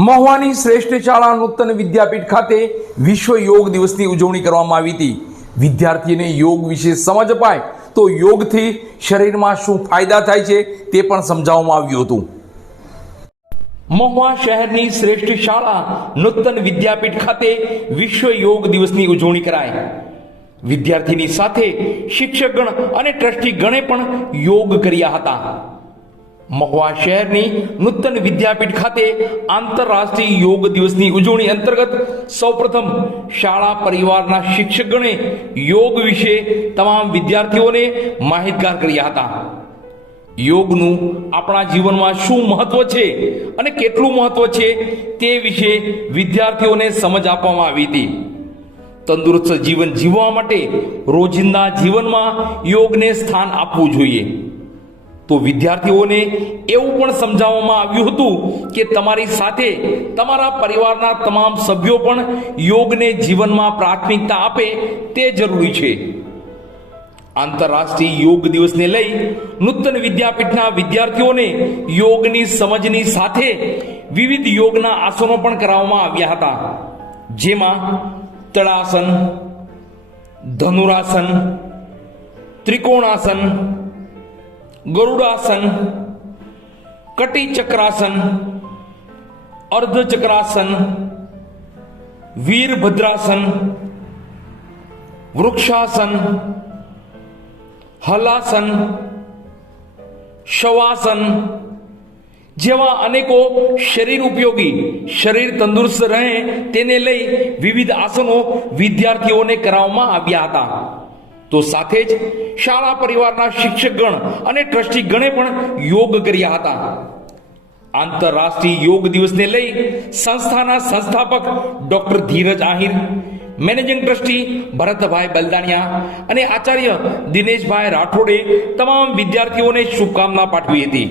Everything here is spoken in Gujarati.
મહુવાની શ્રેષ્ઠ શાળા નૂતન વિદ્યાપીઠ ખાતે વિશ્વ યોગ દિવસની ઉજવણી કરવામાં આવી હતી। વિદ્યાર્થીને યોગ વિશે સમજ અપાય તો યોગથી શરીરમાં શું ફાયદા થાય છે તે પણ સમજાવવામાં આવ્યું હતું। મહુવા શહેરની શ્રેષ્ઠ શાળા નૂતન વિદ્યાપીઠ ખાતે વિશ્વ યોગ દિવસની ઉજવણી કરાઈ। વિદ્યાર્થીની સાથે શિક્ષકગણ અને ટ્રસ્ટીગણે પણ યોગ કર્યા હતા। મહુવા શહેરની નૂતન વિદ્યાપીઠ ખાતે આંતરરાષ્ટ્રીય યોગ દિવસની ઉજવણી અંતર્ગત સૌપ્રથમ શાળા પરિવારના શિક્ષકગણે યોગ વિશે તમામ વિદ્યાર્થીઓને માહિતગાર કર્યા હતા। યોગનું આપણા જીવનમાં શું મહત્વ છે અને કેટલું મહત્વ છે તે વિશે વિદ્યાર્થીઓને સમજ આપવામાં આવી હતી। તંદુરસ્ત જીવન જીવવા માટે રોજિંદા જીવનમાં યોગને સ્થાન આપવું જોઈએ। તો વિદ્યાર્થીઓને એવું પણ સમજાવવામાં આવ્યું હતું કે તમારી સાથે તમારા પરિવારના તમામ સભ્યો પણ યોગને જીવનમાં પ્રાથમિકતા આપે તે જરૂરી છે। આંતરરાષ્ટ્રીય યોગ દિવસને લઈ નૂતન વિદ્યાપીઠના વિદ્યાર્થીઓને યોગની સમજની સાથે વિવિધ યોગના આસનો પણ કરાવવામાં આવ્યા હતા, જેમાં તળાસન, ધનુરાસન, ત્રિકોણાસન, ગરુડાસન, કટિચક્રાસન, અર્ધચક્રાસન, વીરભદ્રાસન, વૃક્ષાસન, હલાસન, શવાસન જેવા અનેકો શરીર ઉપયોગી, શરીર તંદુરસ્ત રહે તેને લઈ વિવિધ આસનો વિદ્યાર્થીઓને કરાવવામાં આવ્યા હતા। તો સાથે જ શાળા પરિવારના શિક્ષકગણ અને ટ્રસ્ટીગણે પણ યોગ કર્યા હતા। આંતરરાષ્ટ્રીય યોગ દિવસને લઈ સંસ્થાના સંસ્થાપક ડોક્ટર ધીરજ આહિર, મેનેજિંગ ટ્રસ્ટી ભરતભાઈ બલદાણિયા અને આચાર્ય દિનેશભાઈ રાઠોડે તમામ વિદ્યાર્થીઓને શુભકામના પાઠવી હતી।